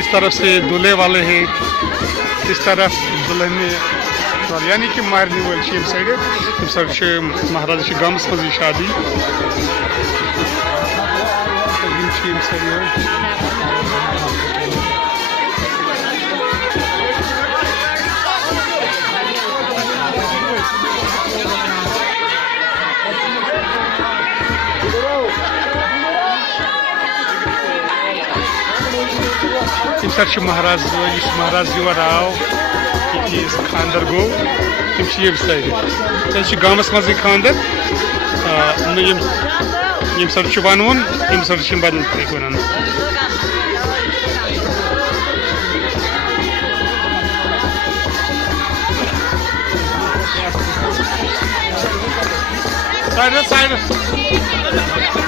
इस तरफ से दूल्हे वाले हैं, इस तरफ दुल्हन यानी कि मारने वाले साइड महाराज गामस मज शादी महाराज योर आव खानदर गो तम साइड गामस मज खानदर यम सर वन तम सर बदल तरीक वन साइड